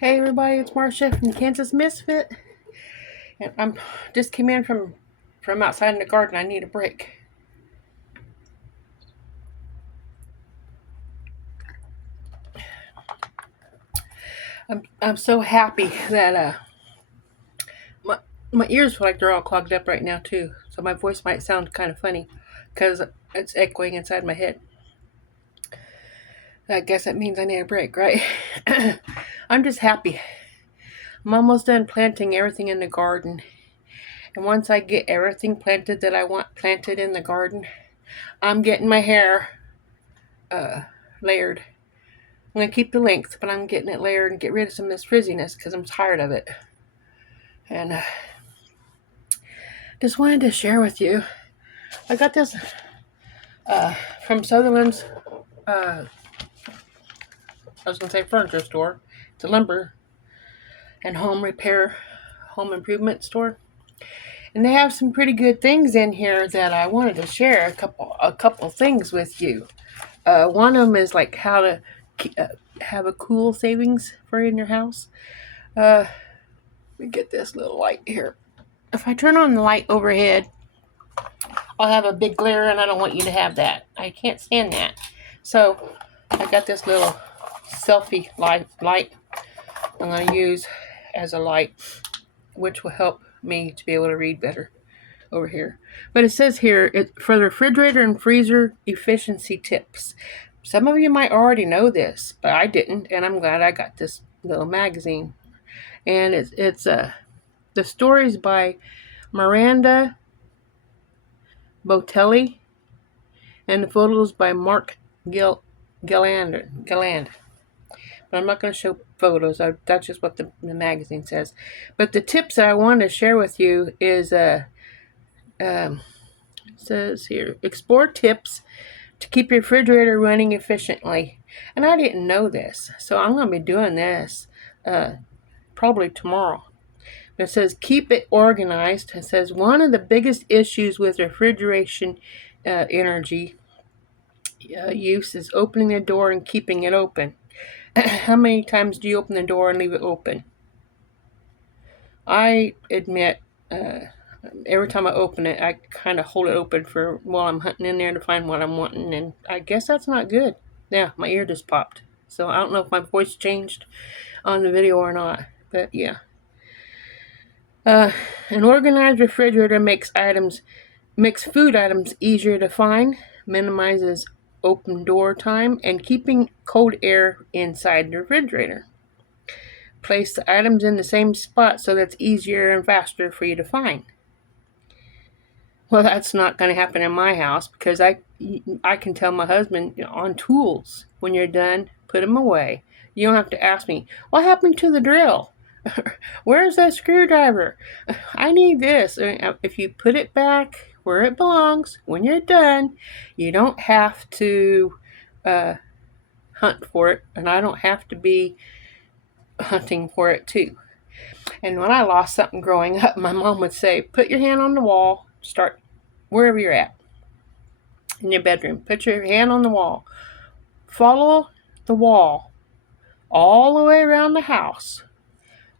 Hey everybody, it's Marcia from Kansas Misfit, and I'm just came in from outside in the garden. I need a break. I'm so happy that my my ears feel like they're all clogged up right now too, so my voice might sound kind of funny because it's echoing inside my head. I guess that means I need a break, right? I'm just happy. I'm almost done planting everything in the garden, and once I get everything planted that I want planted in the garden, I'm getting my hair layered. I'm gonna keep the length, but I'm getting it layered and get rid of some of this frizziness because I'm tired of it. And just wanted to share with you. I got this from Sutherland's. I was gonna say furniture store. It's a lumber and home repair, home improvement store, and they have some pretty good things in here that I wanted to share. A couple things with you. One of them is like how to have a cool savings for in your house. Let me get this little light here. If I turn on the light overhead, I'll have a big glare, and I don't want you to have that. I can't stand that. So I got this little selfie light I'm going to use as a light, which will help me to be able to read better over here. But it says here, for the refrigerator and freezer efficiency tips. Some of you might already know this, but I didn't, and I'm glad I got this little magazine. And it's the stories by Miranda Botelli, and the photos by Mark Galland. But I'm not going to show photos. That's just what the magazine says. But the tips that I wanted to share with you is, says here, explore tips to keep your refrigerator running efficiently. And I didn't know this, so I'm going to be doing this probably tomorrow. It says keep it organized. It says one of the biggest issues with refrigeration energy use is opening the door and keeping it open. How many times do you open the door and leave it open? I admit, every time I open it, I kind of hold it open for while I'm hunting in there to find what I'm wanting, and I guess that's not good. Yeah, my ear just popped. So I don't know if my voice changed on the video or not, but yeah. An organized refrigerator makes food items easier to find, minimizes open door time, and keeping cold air inside the refrigerator. Place the items in the same spot so that's easier and faster for you to find. Well, that's not going to happen in my house because I can tell my husband, on tools, when you're done, put them away. You don't have to ask me, what happened to the drill? Where's that screwdriver? I need this. If you put it back where it belongs when you're done, you don't have to hunt for it, and I don't have to be hunting for it too. And when I lost something growing up, my mom would say, put your hand on the wall, start wherever you're at in your bedroom. Put your hand on the wall. Follow the wall all the way around the house.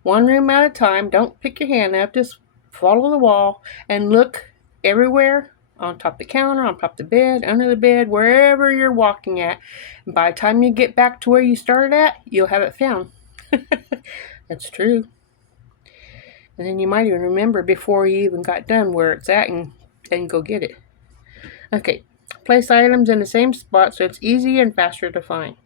One room at a time. Don't pick your hand up. Just follow the wall and look everywhere, on top of the counter, on top of the bed, under the bed, wherever you're walking at. And by the time you get back to where you started at, you'll have it found. That's true. And then you might even remember before you even got done where it's at and go get it. Okay, place items in the same spot so it's easy and faster to find.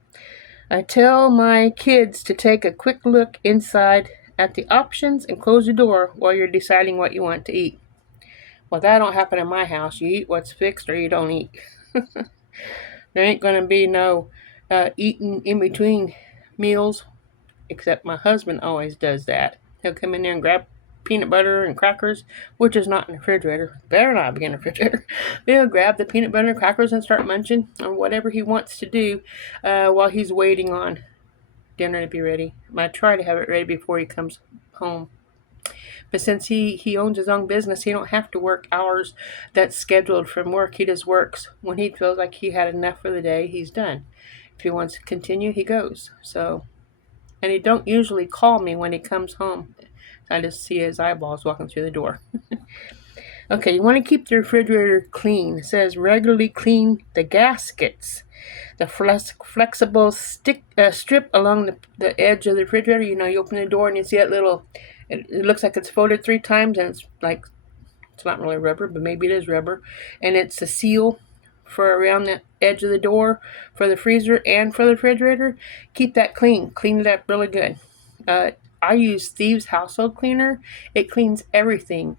I tell my kids to take a quick look inside at the options and close the door while you're deciding what you want to eat. Well, that don't happen in my house. You eat what's fixed or you don't eat. There ain't going to be no eating in between meals, except my husband always does that. He'll come in there and grab peanut butter and crackers, which is not in the refrigerator. Better not be in the refrigerator. He'll grab the peanut butter and crackers and start munching on whatever he wants to do while he's waiting on dinner to be ready. I try to have it ready before he comes home. But since he owns his own business, he don't have to work hours that's scheduled from work. He just works when he feels like he had enough for the day. He's done. If he wants to continue, he goes. So, and he don't usually call me when he comes home. I just see his eyeballs walking through the door. Okay, you want to keep the refrigerator clean. It says regularly clean the gaskets. The flexible strip along the edge of the refrigerator. You know, you open the door and you see that little, it looks like it's folded 3 times, and it's like, it's not really rubber, but maybe it is rubber. And it's a seal for around the edge of the door for the freezer and for the refrigerator. Keep that clean. Clean it up really good. I use Thieves Household Cleaner. It cleans everything.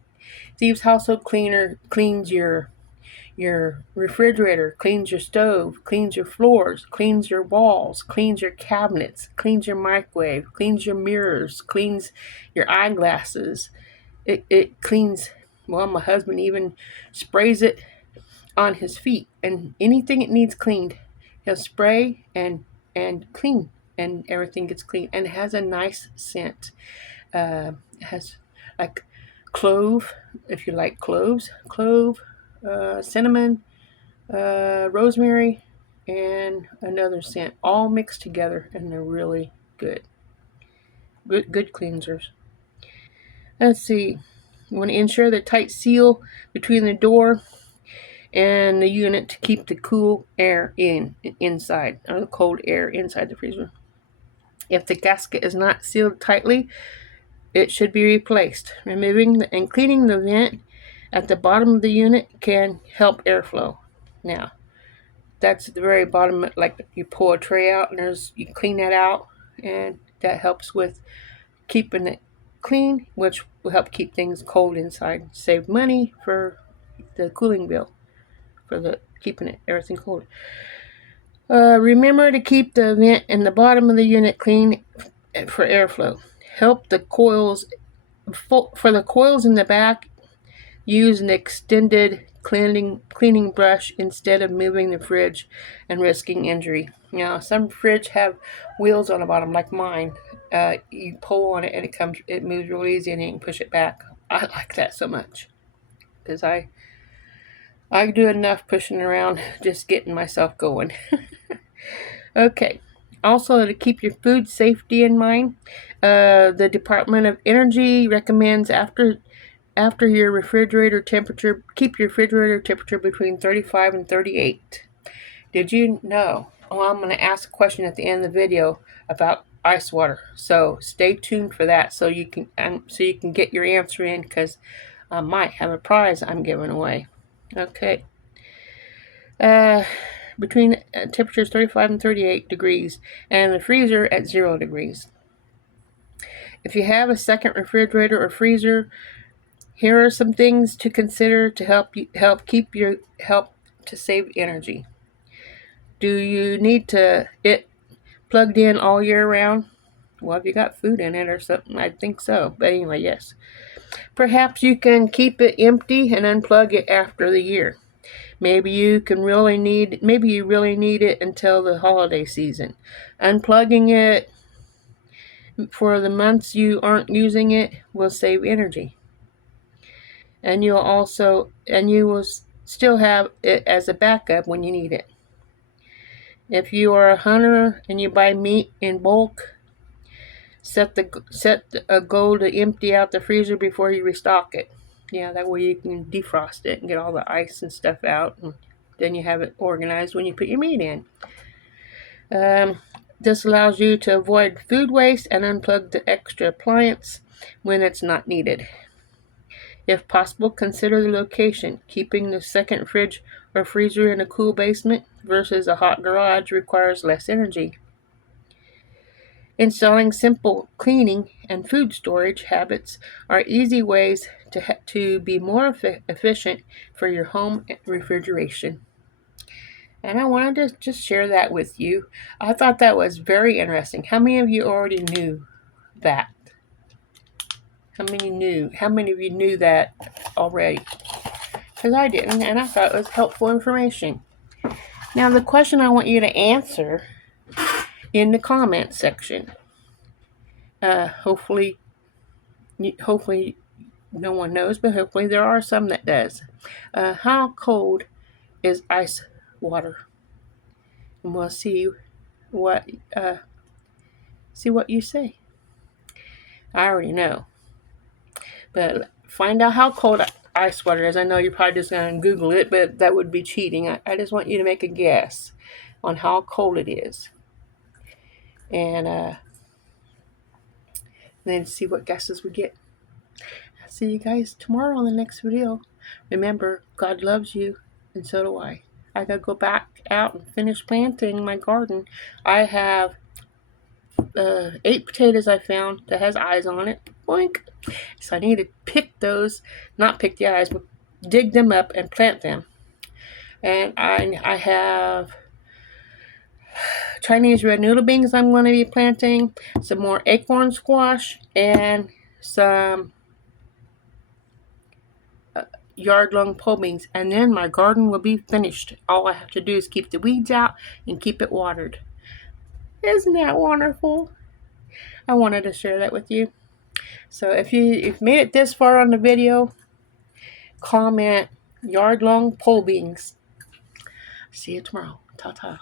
Thieves Household Cleaner cleans your refrigerator, cleans your stove, cleans your floors, cleans your walls, cleans your cabinets, cleans your microwave, cleans your mirrors, cleans your eyeglasses. It cleans, well, my husband even sprays it on his feet, and anything it needs cleaned, he'll spray and clean, and everything gets clean, and it has a nice scent. It has like clove, if you like cloves, cinnamon, rosemary, and another scent, all mixed together, and they're really good. Good cleansers. Let's see. You want to ensure the tight seal between the door and the unit to keep the cool air inside, or the cold air inside the freezer. If the gasket is not sealed tightly, it should be replaced. Removing and cleaning the vent at the bottom of the unit can help airflow. Now, that's at the very bottom, like you pull a tray out and you clean that out, and that helps with keeping it clean, which will help keep things cold inside. Save money for the cooling bill, for the keeping everything cold. Remember to keep the vent and the bottom of the unit clean for airflow. Help the coils, for the coils in the back, use an extended cleaning brush instead of moving the fridge and risking injury. Now, some fridge have wheels on the bottom, like mine. You pull on it and it moves real easy, and you can push it back. I like that so much, because I do enough pushing around just getting myself going. Okay. Also, to keep your food safety in mind, the Department of Energy recommends after your refrigerator temperature, keep your refrigerator temperature between 35 and 38. Did you know? Oh, I'm going to ask a question at the end of the video about ice water. So stay tuned for that, so you can get your answer in, because I might have a prize I'm giving away. Okay. Between temperatures 35 and 38 degrees, and the freezer at 0 degrees. If you have a second refrigerator or freezer, here are some things to consider to help to save energy. Do you need it plugged in all year round? Well, if you got food in it or something, I think so. But anyway, yes. Perhaps you can keep it empty and unplug it after the year. Maybe you really need it until the holiday season. Unplugging it for the months you aren't using it will save energy. And you will still have it as a backup when you need it. If you are a hunter and you buy meat in bulk, set a goal to empty out the freezer before you restock it. Yeah, that way you can defrost it and get all the ice and stuff out, and then you have it organized when you put your meat in. This allows you to avoid food waste and unplug the extra appliance when it's not needed. If possible, consider the location. Keeping the second fridge or freezer in a cool basement versus a hot garage requires less energy. Installing simple cleaning and food storage habits are easy ways to be more efficient for your home refrigeration. And I wanted to just share that with you. I thought that was very interesting. How many of you already knew that? How many of you knew that already? Because I didn't, and I thought it was helpful information. Now, the question I want you to answer in the comment section. Hopefully no one knows, but hopefully there are some that does. How cold is ice water? And we'll see what See what you say. I already know. But find out how cold ice water is. I know you're probably just going to Google it, but that would be cheating. I just want you to make a guess on how cold it is. And then see what guesses we get. I'll see you guys tomorrow on the next video. Remember, God loves you, and so do I. I gotta go back out and finish planting my garden. I have 8 potatoes I found that has eyes on it. Boink. So I need to pick those, not pick the eyes, but dig them up and plant them. And I have Chinese red noodle beans I'm going to be planting, some more acorn squash, and some yard-long pole beans. And then my garden will be finished. All I have to do is keep the weeds out and keep it watered. Isn't that wonderful? I wanted to share that with you. So if you've made it this far on the video, comment yard-long pole beans. See you tomorrow. Ta-ta.